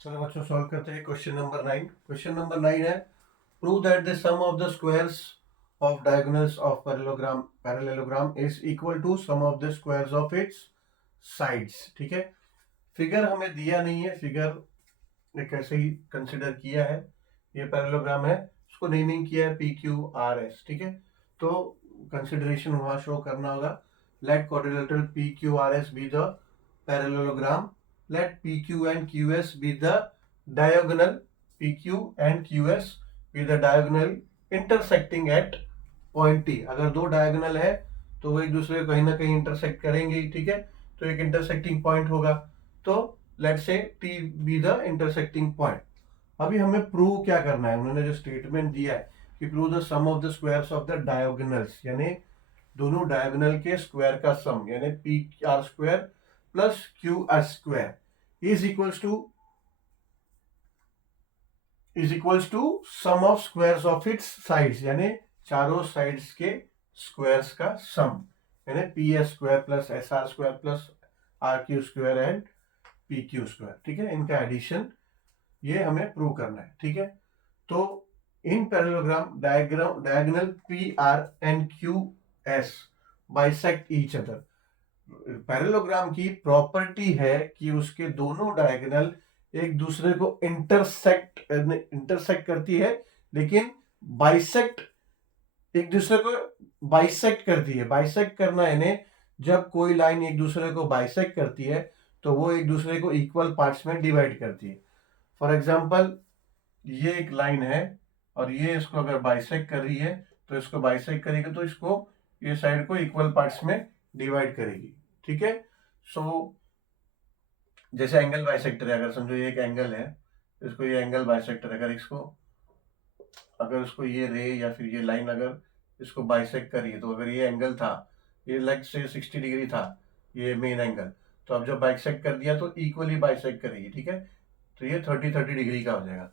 चलो बच्चों सॉल्व करते हैं क्वेश्चन नंबर 9। क्वेश्चन नंबर 9 है prove that the sum of the squares of diagonals of parallelogram is equal to sum of the squares of its sides. ठीक है, figure हमें दिया नहीं है, फिगर एक ऐसे ही कंसिडर किया है। ये पैरेललोग्राम है, उसको नेमिंग किया है पी क्यू आर एस। ठीक है, तो कंसिडरेशन वहां शो करना होगा। Let quadrilateral P Q R S be the parallelogram, let PQ and QS be the diagonal, PQ and QS be the diagonal intersecting at point T। अगर दो diagonal है तो वो एक दूसरे को कहीं ना कहीं इंटरसेक्ट करेंगे। ठीक है, तो एक इंटरसेक्टिंग पॉइंट होगा, तो let's say T be the intersecting point. अभी हमें प्रूव क्या करना है, उन्होंने जो स्टेटमेंट दिया है कि prove the sum of the squares of the diagonals, यानी दोनों डायगोनल के स्क्वायर का सम, यानी P R square plus Q R square is equals to sum of squares of its sides, यानी चारों साइड्स के स्क्वायर्स का सम, यानी P S square plus S R square plus R Q square and P Q square. ठीक है, इनका addition ये हमें प्रूव करना है। ठीक है, तो इन parallelogram diagonal P R and Q S bisect each other. Parallelogram की प्रॉपर्टी है कि उसके दोनों डायगोनल एक दूसरे को इंटरसेक्ट करती है, लेकिन बाइसेक्ट एक दूसरे को बाइसेक्ट करती है। बाइसेक्ट करना यानी जब कोई लाइन एक दूसरे को बाइसेक्ट करती है तो वो एक दूसरे को इक्वल पार्ट्स में डिवाइड करती है। फॉर एग्जांपल, ये एक लाइन है और ये इसको अगर बाइसेक्ट कर रही है तो इसको बाइसेक्ट करेगी तो इसको ये साइड को इक्वल पार्ट्स में डिवाइड करेगी। ठीक है, सो जैसे एंगल बाइसेक्टर है, अगर समझो ये एक एंगल है, इसको ये एंगल बाइसेक्टर, अगर इसको ये रे या फिर ये लाइन अगर इसको बाइसेक्ट करी, तो अगर ये एंगल था, ये लाइक से 60 डिग्री था ये मेन एंगल, तो अब जब बाइसेक्ट कर दिया तो इक्वली बाइसेक्ट करेगी। ठीक है, तो ये 30 डिग्री का हो जाएगा।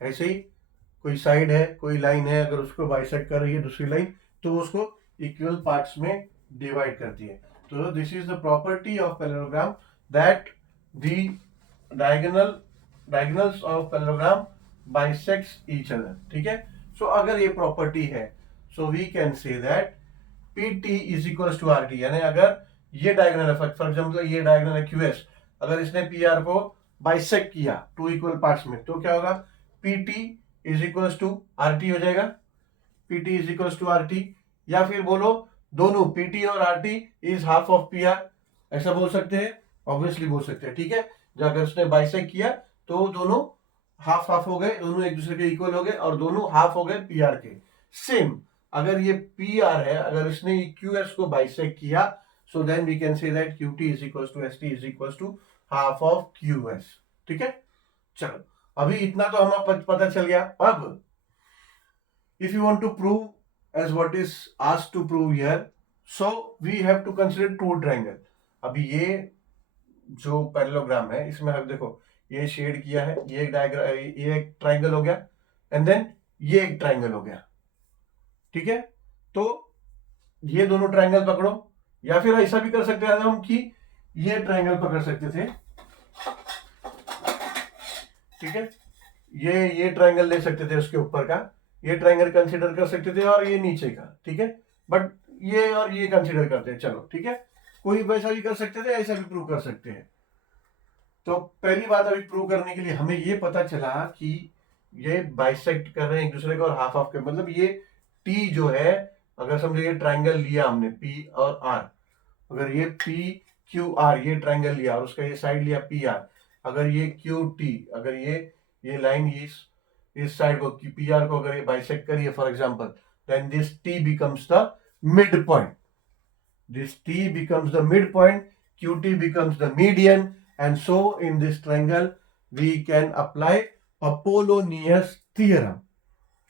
ऐसे ही कोई साइड है, कोई लाइन है, अगर उसको बाइसेक्ट कर रही है दूसरी लाइन, तो उसको इक्वल पार्ट्स में डिवाइड करती है। तो this is the property of parallelogram that the diagonals of parallelogram bisects each other. ठीक है, सो अगर ये प्रॉपर्टी है, so we can say that PT is equals to RT, यानी अगर ये डायगोनल है, फॉर एग्जांपल ये डायगोनल है QS, अगर इसने PR को बाइसेक्ट किया टू इक्वल पार्ट्स में, तो क्या होगा, PT is equals to RT हो जाएगा। PT is equals to RT, या फिर बोलो दोनों PT और RT is half of PR, ऐसा बोल सकते हैं, ऑब्वियसली बोल सकते हैं। ठीक है, जब अगर उसने बाइसेक्ट किया तो दोनों हाफ हाफ हो गए, दोनों एक दूसरे के इक्वल हो गए और दोनों हाफ हो गए PR के। सेम अगर ये PR है, अगर इसने QS को बाइसेक्ट किया, so then we can say that QT is equals to ST is equals to half of QS। ठीक है, चलो अभी इतना तो हमें पता चल गया। अब if you want to prove as what is asked to prove here, so we have to consider two triangle। अभी ये जो पैरेललोग्राम है इसमें अब देखो ये शेड किया है, ये एक ट्राइंगल हो गया एंड देन ये एक ट्राइंगल हो गया। ठीक है, तो ये दोनों ट्राइंगल पकड़ो, या फिर ऐसा भी कर सकते हैं हम कि ये ट्राइंगल पकड़ सकते थे। ठीक है, ये ट्राइंगल ले सकते थे, उसके ऊपर का ये ट्राइंगल कंसीडर कर सकते थे और ये नीचे का। ठीक है, बट ये और ये कंसीडर करते हैं, चलो ठीक है, कोई वैसा भी कर सकते थे, ऐसा भी प्रूव कर सकते हैं। तो पहली बात अभी प्रूव करने के लिए हमें ये पता चला कि ये बाइसेक्ट कर रहे हैं एक दूसरे को और हाफ हाफ के, मतलब ये टी जो है, अगर समझो ये ट्राइंगल लिया हमने पी और आर, अगर ये पी क्यू आर ये ट्राइंगल लिया और उसका ये साइड लिया पी आर, अगर ये क्यू टी, अगर ये लाइन इस साइड को पी आर को अगर ये बाइसेक्ट करिए for example, then this T becomes the mid point, this T becomes the midpoint, QT becomes the median, and so in this triangle we can apply Apollonius theorem।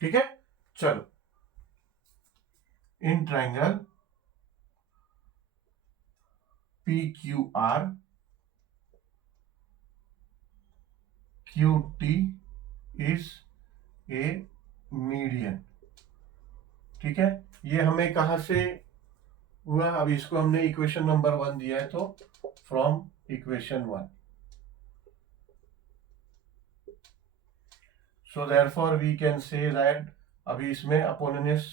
ठीक है, चलो in triangle PQR QT is a median। ठीक है, ये हमें कहां से हुआ, अब इसको हमने इक्वेशन नंबर 1 दिया है, तो from equation 1 so therefore we can say that, अभी इसमें अपोलोनियस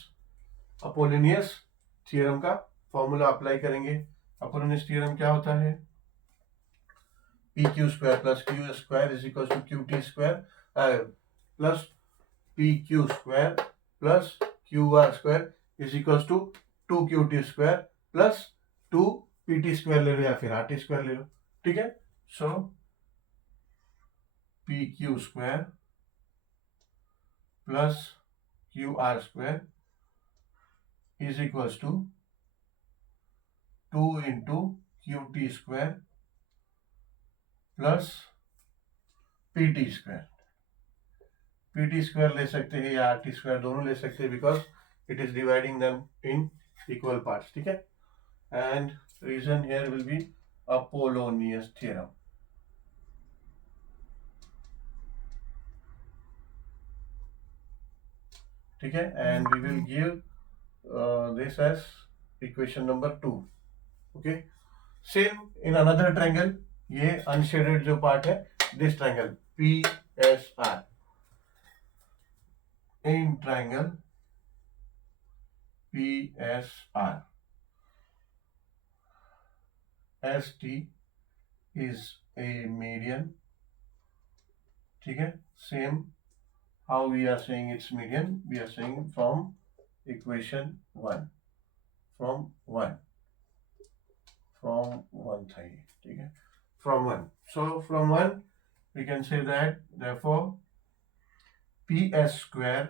थ्योरम का फॉर्मूला अप्लाई करेंगे। अपोलोनियस थ्योरम क्या होता है? P Q square plus Q square is equal to Q T square plus P Q square plus Q R square is equal to 2 QT square plus 2 PT square ले लो या फिर RT square ले लो। ठीक है, so P Q square plus Q R square is equal to 2 into QT square plus PT square. PT square ले सकते हैं या RT स्क्वायर, दोनों ले सकते हैं, because it is dividing them in equal parts. ठीक है, and reason here will be Apollonius theorem. ठीक है, and we will give this as equation number 2. okay, same in another triangle, ये unshaded जो part है, this triangle PSR, in triangle PSR ST is a median। ठीक है, same how we are saying it's median, we are saying from equation 1 from 1 था ये। ठीक है, from 1, so from 1 we can say that therefore PS square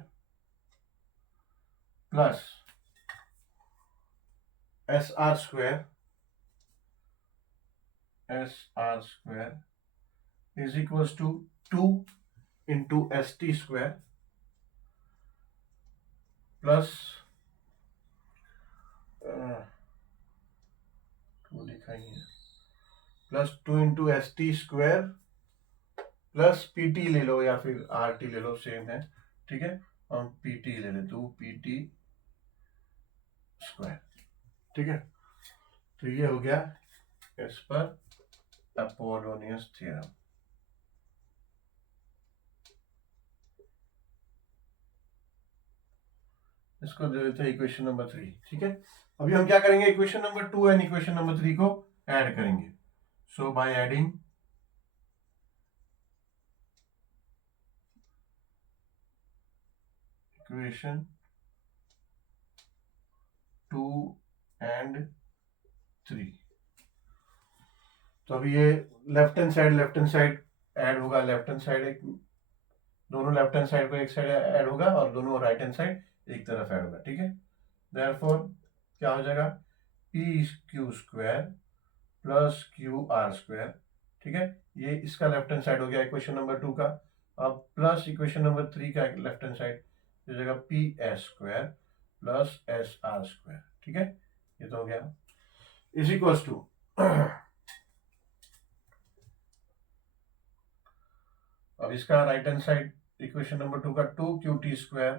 plus SR square is equals to 2 into ST square plus plus 2 into ST square plus PT ले लो या फिर RT ले लो, same है। ठीक है, हम PT ले लेते, 2 PT स्क्वायर। ठीक है, तो ये हो गया एज पर अपोलोनियस थ्योरम। इसको दे देते हैं इक्वेशन नंबर 3। ठीक है, अभी हम क्या करेंगे, equation number 2 and equation number 3 को ऐड करेंगे। सो बाय एडिंग इक्वेशन 2 एंड 3, तो अभी ये लेफ्ट हैंड साइड ऐड होगा, लेफ्ट हैंड साइड एक, दोनों लेफ्ट हैंड साइड को एक साइड ऐड होगा और दोनों राइट हैंड साइड एक तरफ ऐड होगा। ठीक है, देयरफॉर क्या हो जाएगा, P Q square plus Q R square. ठीक है, ये इसका लेफ्ट हैंड साइड हो गया इक्वेशन नंबर 2 का। अब प्लस इक्वेशन नंबर 3 का लेफ्ट हैंड साइड हो जाएगा P S square plus S R square. ठीक है, ये तो हो गया इज इक्वल्स टू अब इसका right hand side equation number 2 का 2 QT square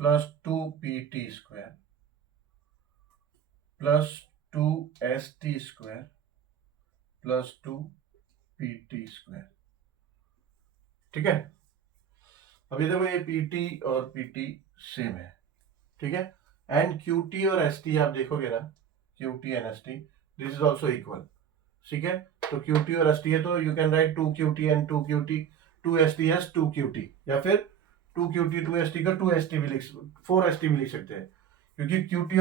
plus 2 PT square plus 2 ST square plus 2 PT square. ठीक है, अब ये देखो, ये PT और PT सेम है। ठीक है, एंड QT और ST आप देखोगे ना, QT and ST this is also equal. ठीक है, तो QT और ST है तो you can write 2 QT and 2 QT, 2 ST S 2 QT, या फिर 2 QT 2 ST का 2 ST भी 4 ST भी लिख सकते हैं, क्योंकि QT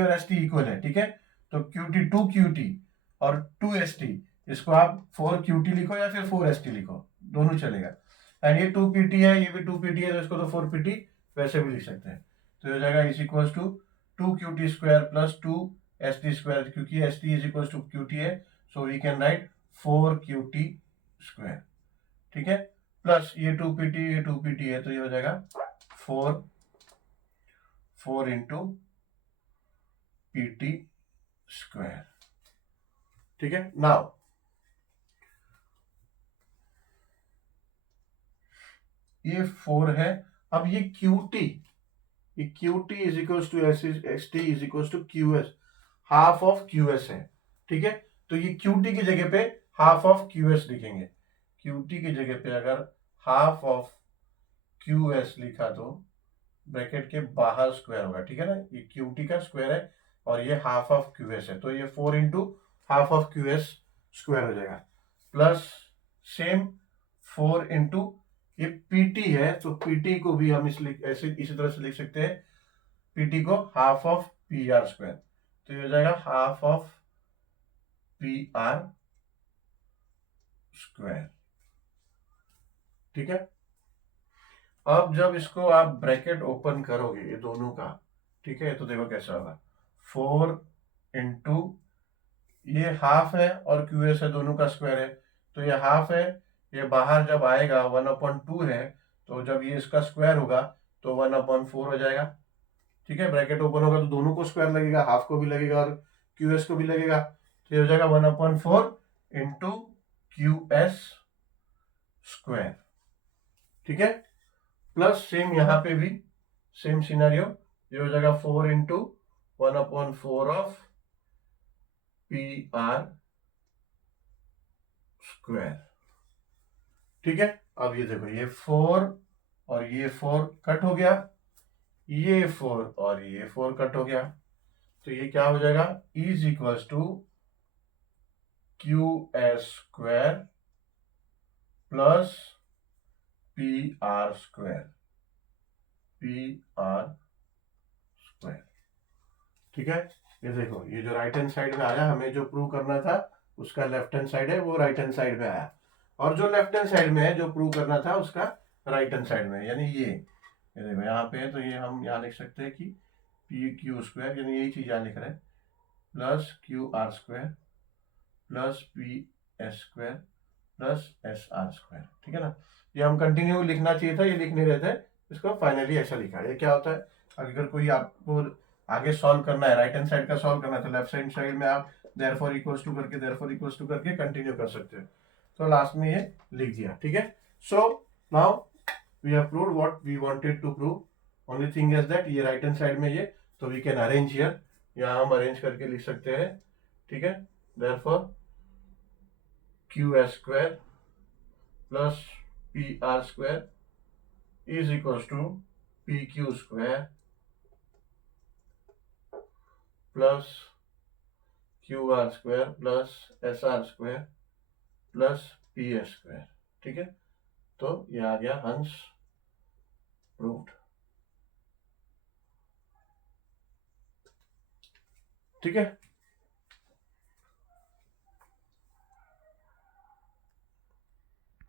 और ST इक्वल है। ठीक है, तो QT 2 QT और 2 ST, इसको आप 4 QT लिखो या फिर 4 ST लिखो, दोनों चलेगा। एंड ये 2 PT है, ये भी 2 PT है, तो इसको तो 4 PT वैसे भी लिख सकते हैं। तो हो जाएगा is equals to 2 QT square plus 2 ST square, क्योंकि ST is equals to QT है, so we can write 4 QT square. ठीक है, प्लस ये 2 PT है, तो ये हो जाएगा 4 इंटू PT स्क्वायर। ठीक है, नाउ ये 4 है। अब ये QT is equals to ST is equals to QS, half of QS है। ठीक है, तो ये QT की जगह पे हाफ ऑफ QS लिखेंगे। QT की जगह पे अगर हाफ ऑफ क्यू एस लिखा तो ब्रैकेट के बाहर स्क्वायर होगा, ठीक है ना, ये क्यू टी का स्क्वायर है और ये हाफ ऑफ क्यू एस है, तो ये 4 into half of Q S square हो जाएगा, प्लस सेम 4 इंटू ये पीटी है, तो पीटी को भी हम ऐसे इसी तरह से लिख सकते हैं, पीटी को half of P R square, तो ये हो जाएगा half of P R square, ठीक है। अब जब इसको आप ब्रैकेट ओपन करोगे ये दोनों का, ठीक है, तो देखो कैसा होगा, 4 इंटू ये हाफ है और क्यू एस है, दोनों का स्क्वायर है, तो ये हाफ है, ये बाहर जब आएगा 1/2 है, तो जब ये इसका स्क्वायर होगा तो 1/4 हो जाएगा, ठीक है। ब्रैकेट ओपन होगा तो दोनों को स्क्वायर लगेगा, हाफ को भी लगेगा और क्यू एस को भी लगेगा, तो ये हो जाएगा 1/4 इंटू क्यू एस स्क्वायर, ठीक है। प्लस सेम यहाँ पे भी सेम सिनेरियो, ये हो जाएगा 4 into 1/4 of P R square, ठीक है। अब ये देखो, ये 4 और ये 4 कट हो गया, ये 4 और ये 4 कट हो गया, तो ये क्या हो जाएगा, is equals to Q S square plus P R square, P R square, ठीक है। ये देखो, ये जो राइट हैंड साइड में आया, हमें जो प्रूव करना था उसका लेफ्ट हैंड साइड है, वो राइट हैंड साइड में आया, और जो लेफ्ट हैंड साइड में है जो प्रूव करना था उसका राइट हैंड साइड में, यानी ये देखो यहाँ पे है, तो ये हम यहाँ लिख सकते हैं कि पी क्यू स्क्वायर, यानी यही चीज यहाँ लिख रहे हैं, plus Q R square plus P S square plus S R square, ठीक है ना। ये हम कंटिन्यू लिखना चाहिए था, ये लिख नहीं रहे थे, इसको फाइनली ऐसा लिखा। ये क्या होता है, अगर कोई आपको आगे सॉल्व करना है, राइट हैंड साइड का सॉल्व करना है, तो लेफ्ट हैंड साइड में आप देयरफॉर इक्वल्स टू करके देयरफॉर इक्वल्स टू करके कंटिन्यू कर सकते हो, तो लास्ट में ये लिख दिया, ठीक है। So now we have proved what we wanted to prove, only thing is that ये राइट हैंड साइड में ये, तो वी कैन अरेंज हियर, यहाँ हम अरेंज करके लिख सकते हैं, ठीक है। Therefore Q S square plus P R square is equals to P Q square plus Q R square plus S R square plus P S square, ठीक है। तो ये आ गया हंस प्रूव्ड, ठीक है।